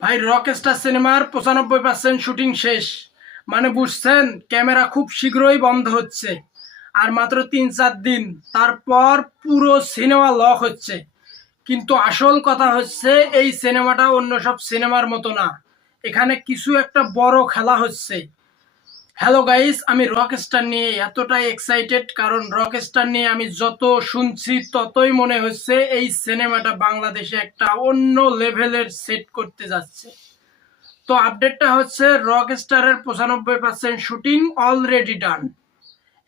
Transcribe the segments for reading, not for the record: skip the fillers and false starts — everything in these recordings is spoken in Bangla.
ভাই রকস্টার সিনেমার 95% শুটিং শেষ। মানে বুঝছেন, ক্যামেরা খুব শীঘ্রই বন্ধ হচ্ছে। আর মাত্র 3-4 দিন, তারপর পুরো সিনেমা লক হচ্ছে। কিন্তু আসল কথা হচ্ছে, এই সিনেমাটা অন্য সব সিনেমার মতো না। এখানে কিছু একটা বড় খেলা হচ্ছে। হ্যালো গাইস, আমি রকস্টার নিয়ে এতটাই এক্সাইটেড, কারণ রকস্টার নিয়ে আমি যত শুনছি ততই মনে হচ্ছে এই সিনেমাটা বাংলাদেশে একটা অন্য লেভেলের সেট করতে যাচ্ছে। তো আপডেটটা হচ্ছে, রকস্টারের 95% শুটিং অলরেডি ডান।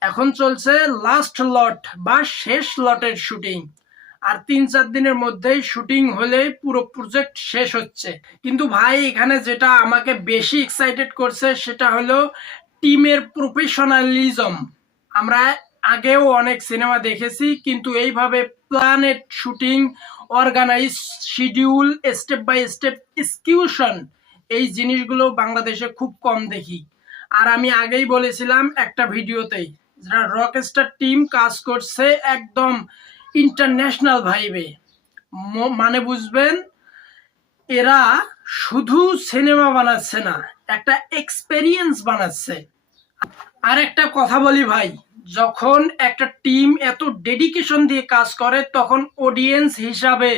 এখন চলছে লাস্ট লট বা শেষ লটের শুটিং। আর 3-4 দিনের মধ্যেই শুটিং হলে পুরো প্রজেক্ট শেষ হচ্ছে। কিন্তু ভাই, এখানে যেটা আমাকে বেশি এক্সাইটেড করছে সেটা হলো টিমের প্রফেশনালিজম। আমরা আগেও অনেক সিনেমা দেখেছি, কিন্তু এইভাবে planned shooting, organise schedule, step by step execution, এই জিনিসগুলো বাংলাদেশে খুব কম দেখি। আর আমি আগেই বলেছিলাম একটা ভিডিওতেই, যারা রকস্টার টিম কাজ করছে একদম ইন্টারন্যাশনাল ভাইবে। মানে বুঝবেন, এরা শুধু সিনেমা বানাচ্ছে না, একটা এক্সপেরিয়েন্স বানাচ্ছে। আর একটা কথা বলি ভাই, যখন একটা টিম এত ডেডিকেশন দিয়ে কাজ করে, তখন অডিয়েন্স হিসাবে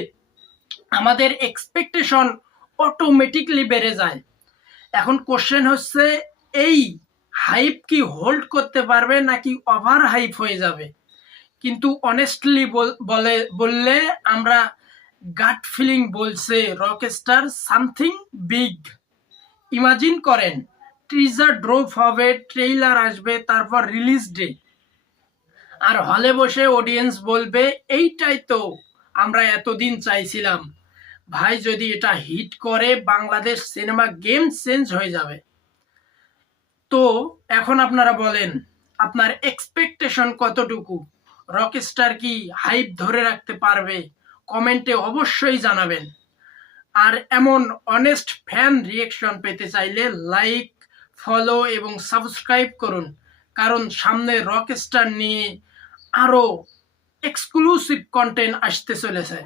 আমাদের এক্সপেকটেশন অটোমেটিকলি বেড়ে যায়। এখন কোশ্চেন হচ্ছে, এই হাইপ কি হোল্ড করতে পারবে নাকি ওভার হাইপ হয়ে যাবে? কিন্তু অনেস্টলি বললে আমরা গাট ফিলিং বলছে রকস্টার সামথিং বিগ। ইমাজিন করেন, টিজার ড্রপ হবে, ট্রেইলার আসবে, তারপর রিলিজ ডে, আর হলে বসে অডিয়েন্স বলবে এইটাই তো আমরা এতদিন চাইছিলাম। ভাই, যদি এটা হিট করে, বাংলাদেশ সিনেমা গেম চেঞ্জ হয়ে যাবে। তো এখন আপনারা বলেন, আপনার এক্সপেকটেশন কতটুকু? রকস্টার কি হাইপ ধরে রাখতে পারবে? কমেন্টে অবশ্যই জানাবেন। আর এমন অনেস্ট ফ্যান রিয়েকশন পেতে চাইলে লাইক, ফলো এবং সাবস্ক্রাইব করুন, কারণ সামনে রকস্টার নিয়ে আরও এক্সক্লুসিভ কন্টেন্ট আসতে চলেছে।